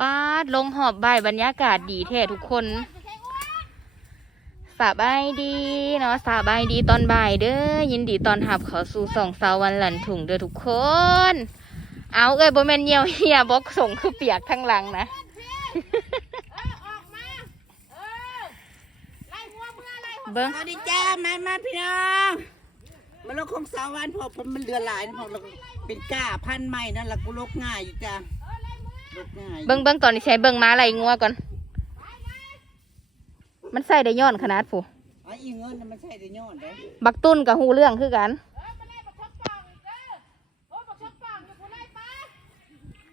ป้าดลงหอบบ่ายบรรยากาศดีแท้ทุกคนสบายดีเนาะสบายดีตอนบ่ายเด้อยินดีตอนหับเขาสู่สองสาววันหลันถุงเด้อทุกคน เอาเอ้ยบ่แม่นเหี่ยวเหียบอกส่งคือเปียกทั้งหลังนะเบิ้งสวัสดีจ้ามามาพี่น้องมาลกของสาววันพอผมมันเดือดหลายนะพอเรา เป็นก้าพันธุ์ใหม่นั่นแหละกูลกง่ายอยู่จ้าลกง่ายเบิ้งเบิ้งตอนนี้ใช้เบิ้งม้าไหลงัวก่อน มันใส่ได้ย้อนขนาดผู้ไอ้อีเงินน่ะมันใช่ได้ยอดได้บักตุ้นกับหูเรื่องคือกัน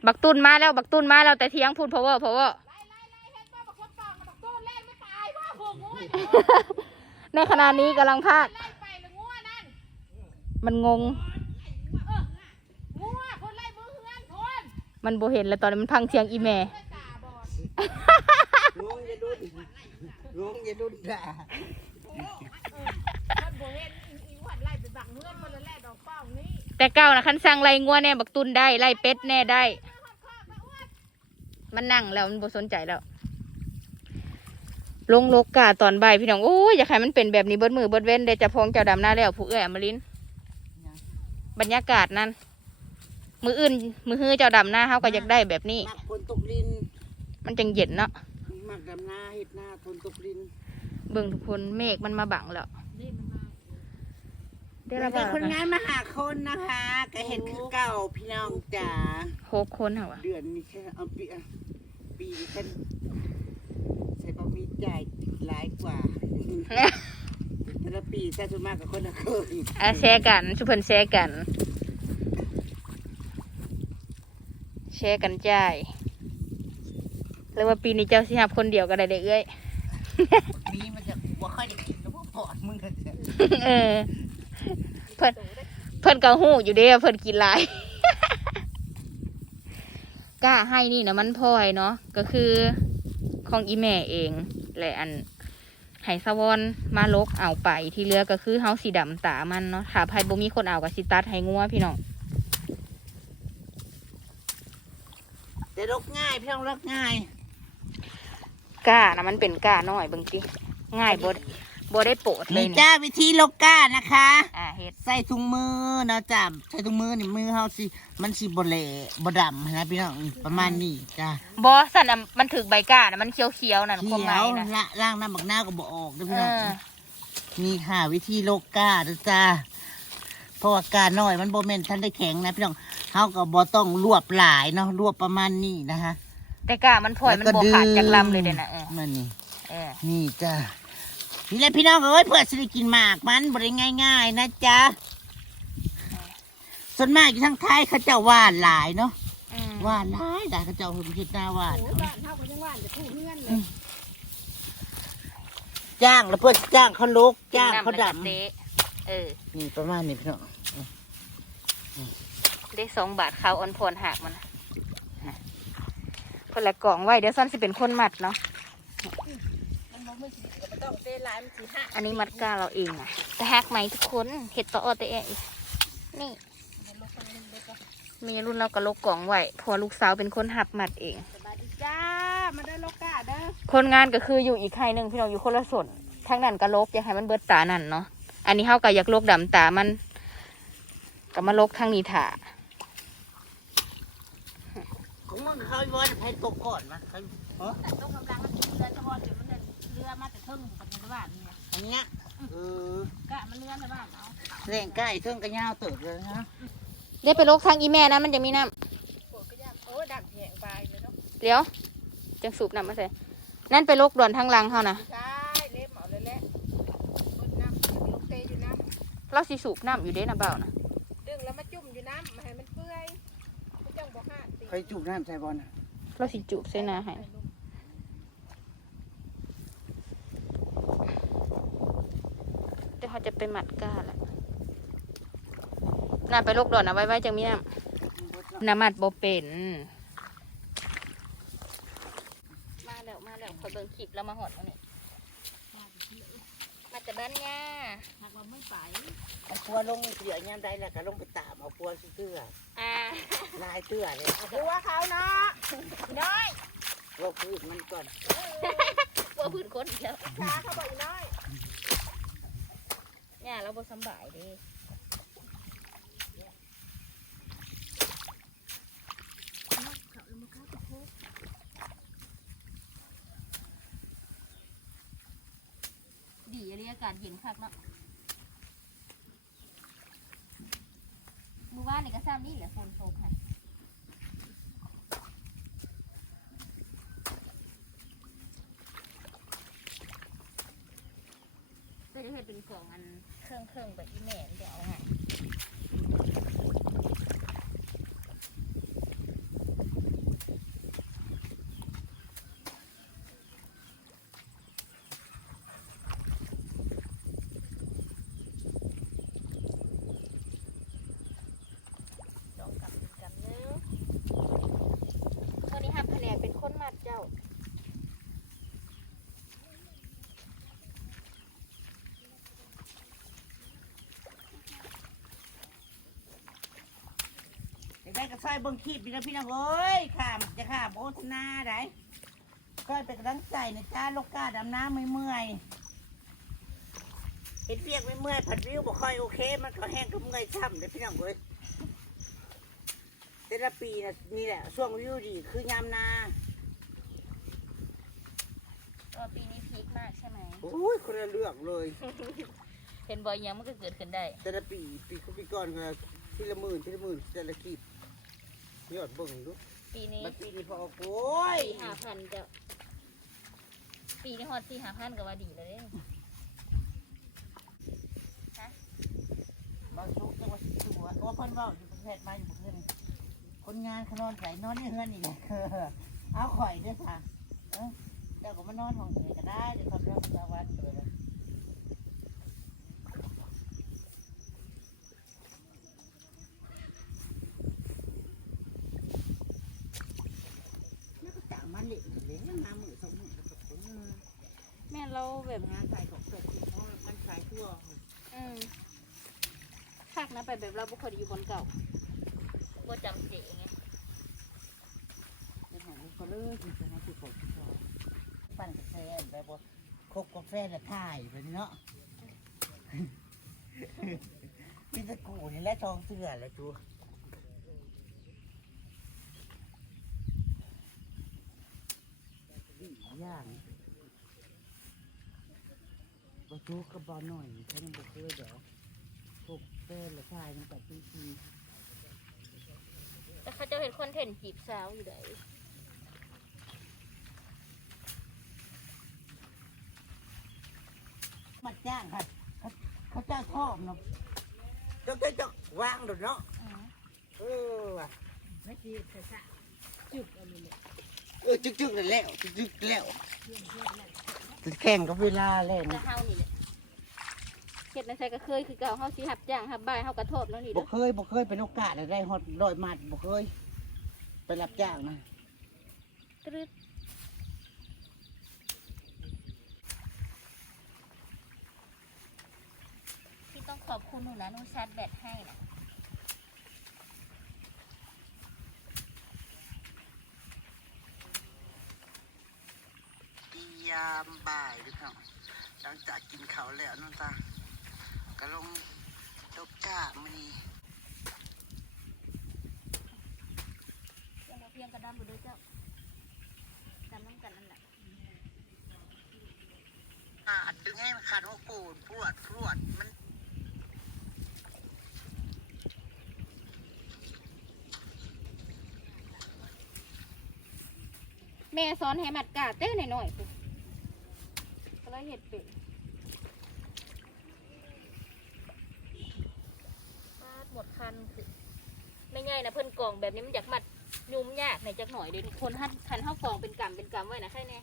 บักตุ้นมาแล้วบักตุ้นมาแล้วแต่เที่ยงพูดเพราะว่าเพราะว่าในขณะนี้กำลังพากมันงง มันโบเห็นแล้วตอนนี้มันพังเสียงอีแม่งงอย่าดุดงงอย่าดุดด่าแต่เก้านะคันสั่งไล่งัวแน่บักตุนได้ไล่เป็ดแน่ได้ มันนั่งแล้วมันบ่สนใจแล้ว ลงโลกกาตอนบ่ายพี่น้องโอ้ยอยากให้มันเป็นแบบนี้เบิดมือเบิดเว้นเดจะพองเจ้าดำหน้าแล้วผู้เอื้อยอมรินทร์บรรยากาศนั้น มืออื่น มือฮือเจ้าดำหน้าเขาก็อยากได้แบบนี้ มักฝนตกลินมันจังเย็นเนาะมักดำนาเห็ดหน้าฝนตกลินเบิ่งทุกคนเมฆมันมาบังแล้วได้แล้ระวก็บาดคนงานมาหาคนนะคะก็เห็นคือเก่าพี่น้องจ๋าหกคนเหรอวะเดือนนี้แค่เอาปีอะปีนี้ฉันใช้บะมีจ่ายหลายกว่าแต่ละปีแต่ส่วนมากกับคนละครึ่งอาแชร์กันชุเพิ่นแชร์กัน แช ร์กันจ่ายหรือว่าปีนี้เจ้าสิหับคนเดียวก็ได้เด้อเอ้ย มีมันจะว่าค่อยได้กินแล้วพวกปอดมึงกันเถอะเออ เพิ่นเพิ่นก็หู้อยู่เด้อเพิ่นกินหลาย กล้าให้นี่นะมันพลอยเนาะก็คือของอีแม่เองและอันไห้สวอนมาลกเอาไปที่เหลือก็คือเฮาสีดำตามันเนาะถ้าภัยบ่มีคนเอาก็สิตัดให้งัวพี่น้อง แต่ลกง่ายพี่น้องลกง่ายก้านะมันเป็นก้าน้อยเบางทีง่ายบ่บ่ได้โปดเลยนี่นี่จ้าวิธีลกก้านะคะ อ่าเฮ็ดใส่ถุงมือนะจ้าใส่ถุงมือนี่มือเฮาสิมันสิบ่เละบ่ดำนะพี่น้องประมาณนี้จ้าบ่สั่นน่ะมันถึกใบก้านะมันเขียวๆนั่นความหเขีมายยวนะละล่างน้ำบักหน้าวก็บ่ออกเด้อเอพี่น้องอนี่ค่ะ วิธีโลกก้าเด้อจ้า เพราะว่ากาน้อยมันโบเมนทันได้แข็งนะพี่น้องเฮาก็บ่ต้องรวบหลายเนาะรวบประมาณนี้นะคะแต่ก้ามันพลอยมันบ่ขาดจากลำเลยเด้อนะเออมันนี่เออนี่จ้านี่แหละพี่น้องเอ้ยเพื่อสิได้กินหมากมันบ่ได้ง่าย ๆ นะจ๊ะส่วนมากอยู่ทางไทยเขาเจ้าหว่านหลายเนาะอืมหว่านหลายหลายเขาเจ้าเพิ่นเฮ็ดหน้าหว่านจ้างแล้วเพื่อจ้างเขาลกจ้างเขาดน้ำแล้วก็เตะเออำนี่ประมาณนี้พี่น้อง ได้สองบาทเขาวอ่อนพรหักมันนะเพิ่นละกล่องไว้เดี๋ยวซันสิเป็นคนมัดเนาะอันนี้มัดก้าเราเองนะแต่หักไหมทุกคนเห็ดต่ออแต่เองนี่มีรุ่นเราก็ลกกล่องไว้เพอลูกสาวเป็นคนหับมัดเองสวัสดีจ้ามาได้โลกาเด้อคนงานก็คืออยู่อีกใครหนึ่งพี่น้องอยู่คนละส่วนทั้งนั้นก็ลกอยากให้มันเบิดตานั่นเนาะอันนี้เฮาก็อยากลกดำตามัน ก็มาลกทางนี้ถ่าของมึงเขาวอนแพนตกก่อนมาเขาฮะแต่ต้องกำลังมันเรือจะพอเดี๋ยวมันเดินเรือมาแต่เทิงกับในบ้านนี่ไงอันเนี้ยเออกะมันเรือในบ้านเนาะแรงใกล้เทิงกระยาวเติบเลยนะได้ไปลกทางอีแม่นะมันจะมีน้ปวดก็ยากโอ้ดักแหงไปเลยเนาะำเดี๋ยวจังสูบน้ำมาใส่นั่นไปลกด่วนทางหลังเฮานะใช่เล็บเอาเลยแหละบนน้ำลูกเตยอยู่น้เราสิสูบน้ำอยู่เด้นะเบ่าวนะำดึงแล้วมาจุ่มอยู่น้ำมาให้มันเปื่อยไม่ต้องบ อกห้าตีเคยจูบน้ำใส่บอลน่ะเราสิจูบเส้นนาให้เดี๋ยวเขาจะไปหมัดก้าแหละน่าไปลกด่วนนะไว้ไว้จังมีน้ำน้ำมัดโบเป็น มาแล้วมาแล้วคอยเบิ่งคลิปแล้วมาหอดมานี่ มัดกับด้านหน้าหากเราไม่ไปเอาปัวลงเสือยามใดแล้วก็ลงไปตามเอาปัวเสื้ออ่าลายเสื้อเลยเอาดูว่าเขาเนาะน้อยเราพืชมันก่อนว่าพื้นคนเดียวขาเขาบอกอีน้อยเนี่ยเราบ่สำบายเดิดี อากาศเย็นคักเนาะมือว่านนี่ก็ซ้ำนี่แหละฝนตกค่ะก็จะเห็นเป็นของอันเครื่องเครื่องแบบอีแม่นเดี๋ยวเอาไงลองกลับดูกันเนื้อะวันนี้ห้ามแผนกเป็น คนมัดเจ้าอยากได้กระซอยเบิ่งคลิปนี่นะพี่น้องเอ้ยข้ามจะข้ามโฆษณาได้ก็เป็นกำลังใจนะจ้าลูกกาดำน้ำไม่เมื่อยเห็นเปียกไม่เมื่อยผัดวิวบ่ค่อยโอเค มันก็แห้งก็เมื่อยช้ำเลยพี่น้องเอ้ยแต่ละปีนะนี่แหละช่วงวิวดีคือยามนา ก็ปีนี้พีคมากใช่ไหมโอ้ยคนละเลือกเลย เห็นบ่อยยังมันก็เกิดขึ้นได้ แต่ละปีปีก็ปีก่อนก็ทีละหมื่นทีละหมื่นแต่ละคลิปยอดเบิ่งดูปีนี้มันปีนี้พอโอ้ยสี่ห้าพันจะปีนี้ฮอดสี่ห้าพันก็ว่าดีเลยเด้บางชุกจังหวัดสิหัวโอ้เพิ่นเว้าอยู่ประเทศมาอยู่ประเทศคนงานเขานอนใส่นอนนี่เฮือนอีกไงเอาข่อยด้วยค่ะเออ เจ้าก็มานอนห้องนี้ก็ได้เดี๋ยวเขาเรื่องประวันเลยนะแล้วก็จ่างมันเละเลยมามือสองมือกับคนแม่เราแบบงานขายของสดเพราะมันขายทั่วอืมคักนะไปแบบเราบุคคลอยู่บนเก่าบ่จำเจไงเป็นของเขาเลยคือจะมาจุดของที่ชอบ ปั่นกาแฟแบบว่าคบกาแฟแล้วถ่ายไปเนาะ มีแตะกูนี่แหละทองเสื้อแหละจูย่างประตูกระบอหน่อยเขายังบอกเลยเดี๋ยวคบแฟนแล้วถ่ายมันกับจริงแต่เขาจะเห็นคอนเทนต์จีบสาวอยู่ไหน ๆมา จ้างค่ะเขาเขาจ้างชอบเนาะเจ้าเจ้าเจ้าวางเดูเนาะเออว่ะไม่ดีเถอะค่ะจุดเอาเลยเออจึกๆนั่นแล้วจึกๆแล้วแข่งกับเวลาเล่นจะเฮานี่แหละเฮ็ดในใส่ก็เคยคือเก่าเฮาสิหับจ้างหับบ่ายเฮากระทบแล้วนี่บ่เด้อเคยบ่เคยเป็นโอกาสได้ฮอดร้อยมัดบ่เคยไปรับจ้างนะตรึด องขอบคุณหนูนะหนูชาร์จแบตให้นะปียามบ่ายพี่น้องหลังจากกินข้าวแล้วนั่นตาก็ลงลกจ้ามื้อนี้เจ้าเพียงกระดำบุด้วยเจ้าดำน้ำกันนั่นแหละขาดดึงให้มันขาดหัวโกนพรวดพรวดมัน แม่สอนให้มัดกาเต้หน่อยๆปุ๊ก็เลยเห็ดเป็นฟาดหมดคันคือไม่ง่ายนะเพื่อนกล่องแบบนี้มันอยากมัดยุ่มยากในจักหน่อยเดี๋ยวคนหัดคันเข้ากล่องเป็นกำเป็นกำไว้นะใช่แน่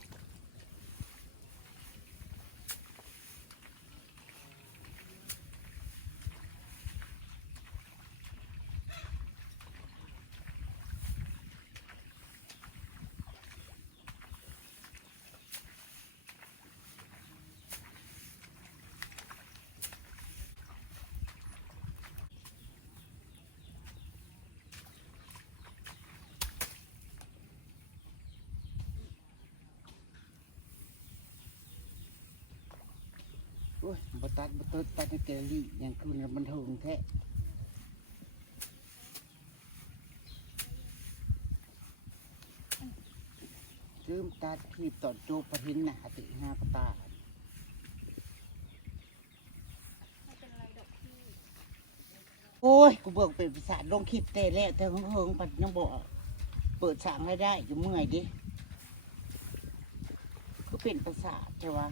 อ้ยบตัดบตัดตัดในแกลลี่อย่างคืนน่ะบันเทิงแท้ลืมตัดคลิปตอนโจบประทินหนาติห้าปตารดอกพี่โอ้ย กูเบิกเป็นภาษาลงคลิปเต้แล้วแต่เฮิงงปัดยังบอกเปิดสั่งให้ได้อยู่เมื่อยดิก็เป็นภาษาทใช่วะ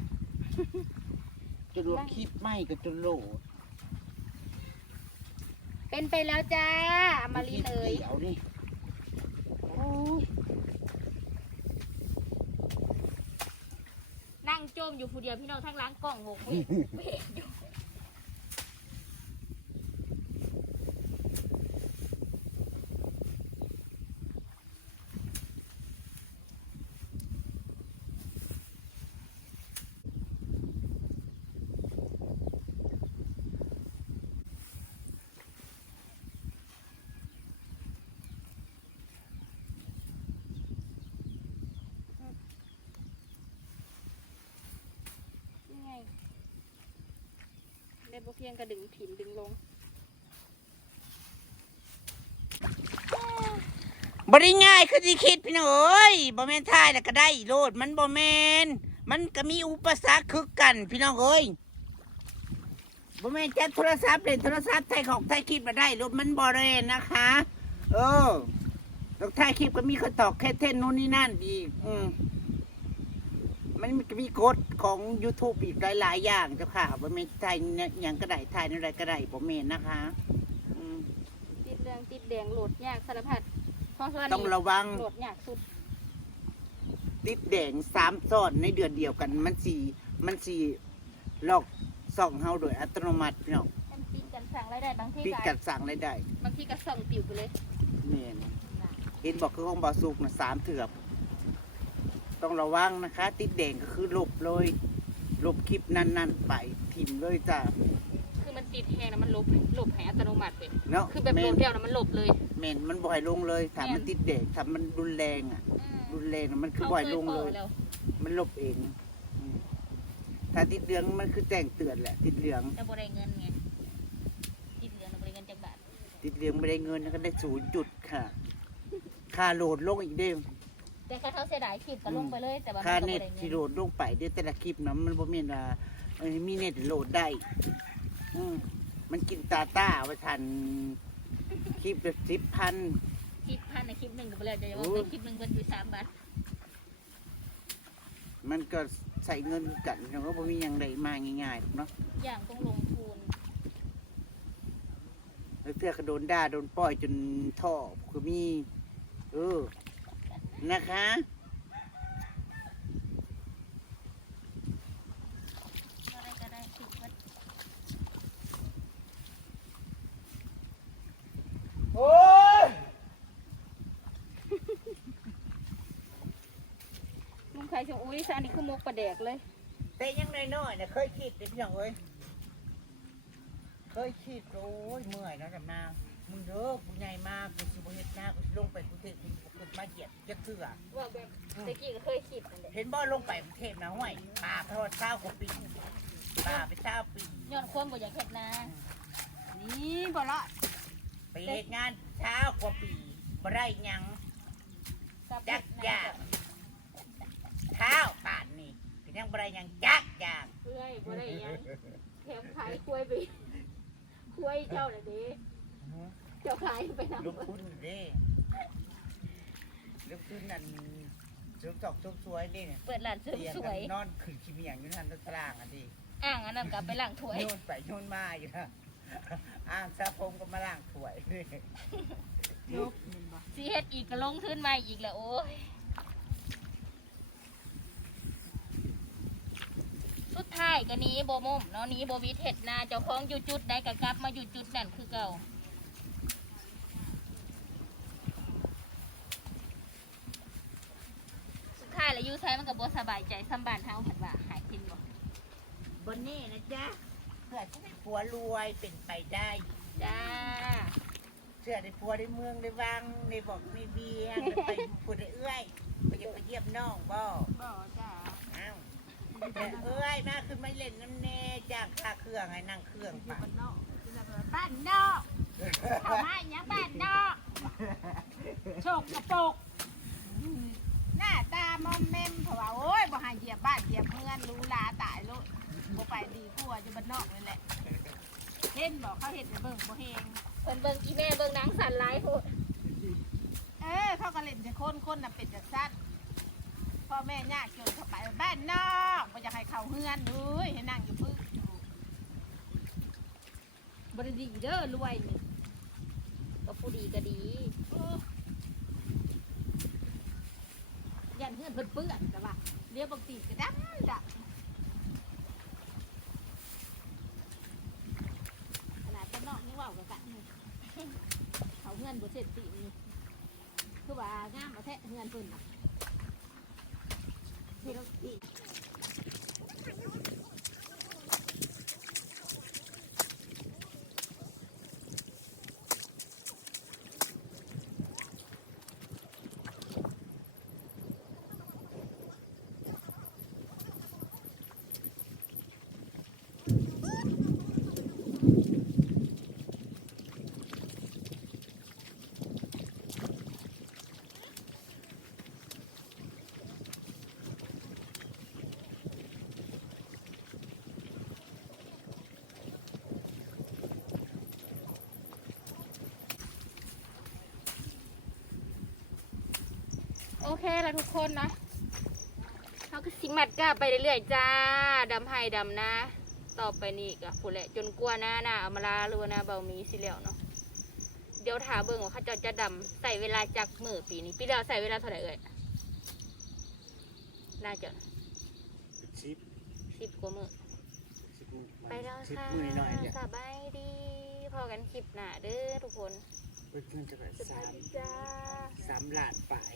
จ นลงคลิปไม่ก็จนโหลดเป็นไปแล้วจ้าอมารีนเอ๋ยเดี๋ยวนี่โอ้ยนั่งโจมอยู่ผู้เดียวพี่น้องทั้งล้างกล่องหกเวกเวกอยู่ ได้บเพียงกระดึงถิ่นดึงลงบริง่ายคือที่คิดพี่น้องเอ้ยบ่แม่นทายแล้วก็ได้โลดมันบ่แม่นมันก็มีอุปสรรคคือกัน พี่น้องเอ้ยบ่แม่นจับโทรศัพท์เล่นโทรศัพท์ไทยของไทยคลิปมาได้โลดมันบ่ได้นะคะ เออแล้วถ่ายคลิปก็มีคนตอกแค่เท่นนู้นนี่นั่นอีกอืม มันมีกฎของ YouTube อีกหลายๆอย่างเจ้าค่ะบ่แม่นถ่ายเนี่ยหยังก็ได้ถ่ายอะไรก็ได้บ่แม่นนะคะอืมติดเรื่องติดแดงโหลดยากสารพัดเพราะว่าต้องระวังโหลดยากสุดติดแดงสามซ้อนในเดือนเดียวกัน มันสีมันสีลอกส่องเฮาโดยอัตโนมัติพี่น้องมันปิดกันสั่งรายได้บางที่ปิดก็กัดสั่งได้ได้บางที่ก็ส่องปิวไปเลยเมนเห็นบอกคือของบาสุกนะสามเถือบ ต้องระวังนะคะ ติดแดงก็คือลบเลยลบคลิปนั่นๆไปทิมเลยจ้ะ คือมันติดแหงนะมันลบลบให้อัตโนมัติเลยเนาะคือแบบแมโหลนดเดียวนะมันลบเลยแมนมันบ่อยลงเลยถ้าแม่นมันติดแดงถ้ามันรุนแรงอะอืมรุนแรงน่ะมันคือเขาบ่อยเคยลงพเลอยแล้วมันลบเองอืมถ้าติดเหลืองมันคือแจ้งเตือนแหละ ติดเหลืองแต่บ่ได้เงินไงติดเหลืองนะบ่ได้เงินจากบาทติดเหลืองไม่ได้เงินก็ได้ศูนย์จุดค่ะ ค่าโหลดลงอีกเด้อ แต่ถ้าเขาเสียดายคลิปก็ลงไปเลย แต่ว่าค่ามันก็เน็บ่ตได้เงิที่นโหลดลงไปเด้อแต่ละคลิปนะมันบ่แม่นว่าเอ้ยมีเน็ตโหลดได้อืมมันกินตาต้าไว้ทันคลิปแบบสิบพัน คลิปพันในคลิปหนึ่งก็บ่แล้วจะว่าโอ้เป็นคลิปหนึ่งเบิดอยู่สามบาทมันก็ใส่เงินกันแล้วก็บ่มีหยังได้มาง่ายๆหรอกเนาะอย่างต้องลงทุนแล้วเพื่อก็โดนด่าโดนปล่อยจนท่อก็มี เออ นะคะอะไรก็ได้คลิปเบิดโอ้ยลุงใครชมอุ้ยซะอันนี้คือมกประแดกเลย แต่ยังน้อยๆเนี่ยเคยคิดเลยพี่น้องเอ้ยเคยคิดโอ้ยเมื่อยแล้วแต่มา มึงเด้อกูใหญ่มากกูสิบ่เฮ็ดหน้ากูสิลงไปกรุงเทพกูสิบ่ขึ้นมาเหยียดจะเถื่อว่าแบบตะกี้ก็เคยคิดนั่นแหละเห็นบ่ลงไปกรุงเทพนะห้วยป่าพอดเช้ากว่าปีป่าไปเช้าปีย้อนความบ่อยากเฮ็ดนานี่บ่ละไปเฮ็ดงานเช้ากว่าปีบ่ได้หยังกับจัเฮ็กดอนาย่างเท้าป่านนี่ก็ยังบ่ได้หยังจักอย่างเพื่อยบ่ได้หยังแถมขายกล้วยไปกล้วยเจ้าน่ะเด้ เจ้าขายไปนำลูกคุณเด้ลูกคุณนั่นสุกจอกสุกสวยเด้เนี่ยเปิดร้านเสริมเตียงสกัวยนนอนขึ้นขี้เมียงอยู่ทันตารางอันดีอ่างอันนั้นก็ไปล้างถ้วย โยนไปโยนมาอยู่นะอ่างซาผมก็มาล้างถ้วยนี่สิเฮ็ดอีกก็ลงทุนมาอีกแล้วโอ้ย สุดท้ายก็หนี้บ่มุมเนาะหนี้บ่วิเฮ็ดนาเจ้าของอยู่จุดใดก็กลับมาอยู่จุดนั้นคือเก่า สุดท้ายแล้ว อยู่ไสมันก็บ่สบายใจซ้ำบ้านเฮาเห็นว่าหายกินบ่บนนี่นะจ๊ะเพื่อจะได้ผัวรวยเป็นไปได้จ้าเชื่อได้ผัวได้เมืองได้วังได้บอกได้เบียงได้ไปพูดได้เอื้อยไปเยี่ยมไปเยี่ยมน้องบ่บ่จ้าอ้าวแต่เอ้ยมาขึ้นไม่เล่นน้ำแน่จากค่าเครื่องให้นั่งเครื่องไปบ้านนอกบ้านนอกเข้ามาอย่างนี้บ้านนอกโชกกระโปก หน้าตามอมเมมเพราะว่าโอ้ยบ่หาเหยียบบ้านเหยียบเพื่อนรู้ลาตายโลดบ่ไปดีกว่าอยู่บ้านนอกนี่แหละเห็นบอกเขาเห็นแต่เบิ่งบ่เฮงเพิ่นเบิ่งอีแม่เบิ่งหนังสั่นหลายโพดเออเขาก็เล่นจะคนคนน่ะเป็นจักซัดพ่อแม่ยากจนเข้าไปบ้านนอกบ่อยากให้เขาเฮือนเลยให้นั่งอยู่พึ่งบริดีเด้อรวยนี่ก็ผู้ดีก็ดี เออ ยันเพื่อนเพื่อนเพื่อนแต่ว่าเรียกบางทีก็ไดำดำขนาดตะนอกนี่ว่ากับกันเขาเฮือนบ่เศร็จตินี่คือว่างามบ่แท้เฮือนเพื่อนน่ะเฮ็ดอี โอเคแล้วทุกคนนะเขาก็สิมัดก้าไปเรื่อยๆจ้าดำไห้ดำนะ ต่อไปนี่ก็ผู้นแหละ จนกลัวหน้าหน้าเอามาลาหรือว่าหน้าเบามีสิแล้วเนาะเดี๋ยวถาเบิ่งว่าเขาจะจะดำใส่เวลาจากมือปีนี้ปีแล้วใส่เวลาเท่าไหร่เอ่ยน่าจะชิปสิบกว่ามือชิปมือไปแล้วชิปค่ะมือหน่อยเนี่ยสบายดีพอกันคลิปหน้าเด้อทุกคนเพื่อนจะแบบสบาสายมดีจ้าสามล้านฝ่าย